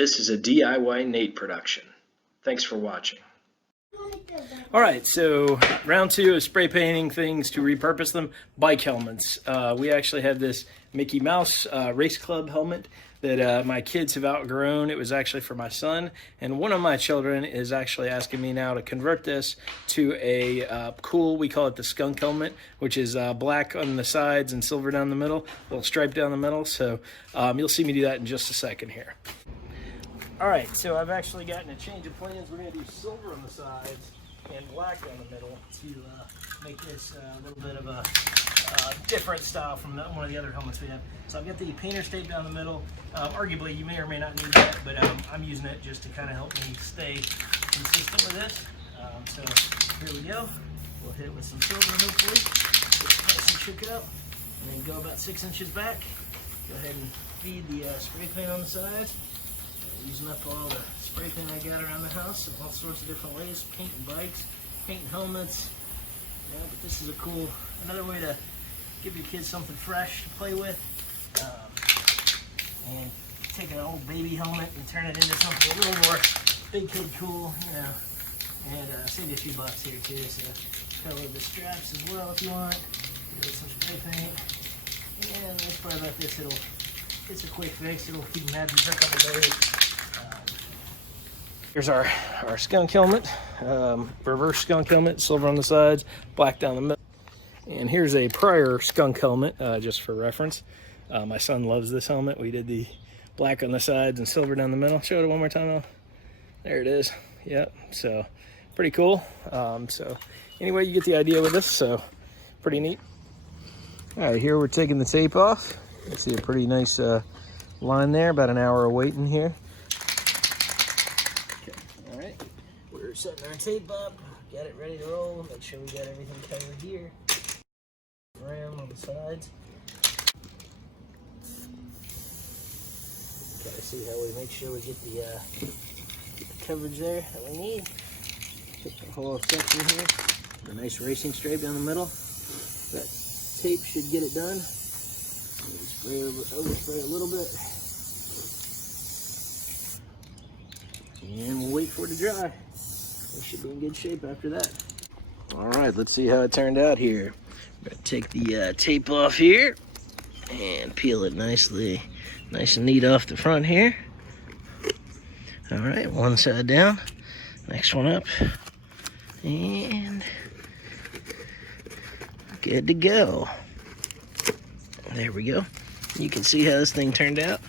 This is a DIYNate production. Thanks for watching. All right, so round two is spray painting things to repurpose them. Bike helmets. We actually have this Mickey Mouse race club helmet that my kids have outgrown. It was actually for my son, and one of my children is actually asking me now to convert this to a cool, we call it the skunk helmet, which is black on the sides and silver down the middle, a little stripe down the middle. So you'll see me do that in just a second here. All right, so I've actually gotten a change of plans. We're gonna do silver on the sides and black down the middle to make this a little bit of a different style from one of the other helmets we have. So I've got the painter's tape down the middle. Arguably, you may or may not need that, but I'm using it just to kind of help me stay consistent with this. So here we go. We'll hit it with some silver, hopefully. Get it nice and shook up, and then go about 6 inches back. Go ahead and feed the spray paint on the sides. Using up all the spray paint I got around the house in all sorts of different ways, painting bikes, painting helmets. Yeah, but this is another way to give your kids something fresh to play with. And take an old baby helmet and turn it into something a little more big kid cool, you know. And save you a few bucks here too. So color the straps as well if you want. Give it some spray paint. And the nice part about this, it's a quick fix. It'll keep them happy for a couple days. Here's our skunk helmet, reverse skunk helmet, silver on the sides, black down the middle. And here's a prior skunk helmet, just for reference. My son loves this helmet. We did the black on the sides and silver down the middle. Show it one more time. Though. There it is. Yep. So pretty cool. So anyway, you get the idea with this. So pretty neat. All right, here we're taking the tape off. You see a pretty nice line there. About an hour of waiting here. We're setting our tape up, got it ready to roll, make sure we got everything covered here. Ram on the sides. Gotta see how we make sure we get the coverage there that we need. Take the whole section here. A nice racing stripe down the middle. That tape should get it done. Overspray a little bit. And we'll wait for it to dry. We should be in good shape after that. All right, let's see how it turned out here. I'm gonna take the tape off here and peel it nice and neat off the front here. All right, one side down, next one up, and good to go. There we go. You can see how this thing turned out.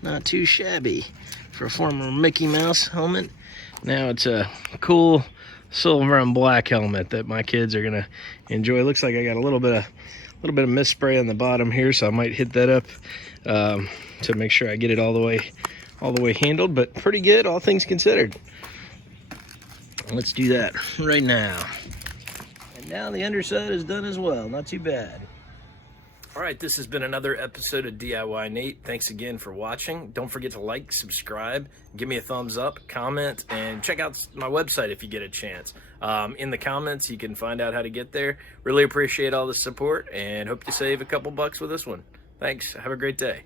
Not too shabby for a former Mickey Mouse helmet. Now it's a cool silver and black helmet that my kids are gonna enjoy. Looks like I got a little bit of mist spray on the bottom here, so I might hit that up to make sure I get it all the way handled. But pretty good, all things considered. Let's do that right now. And now the underside is done as well. Not too bad. All right, this has been another episode of DIYNate. Thanks again for watching. Don't forget to like, subscribe, give me a thumbs up, comment, and check out my website if you get a chance. In the comments, you can find out how to get there. Really appreciate all the support and hope to save a couple bucks with this one. Thanks. Have a great day.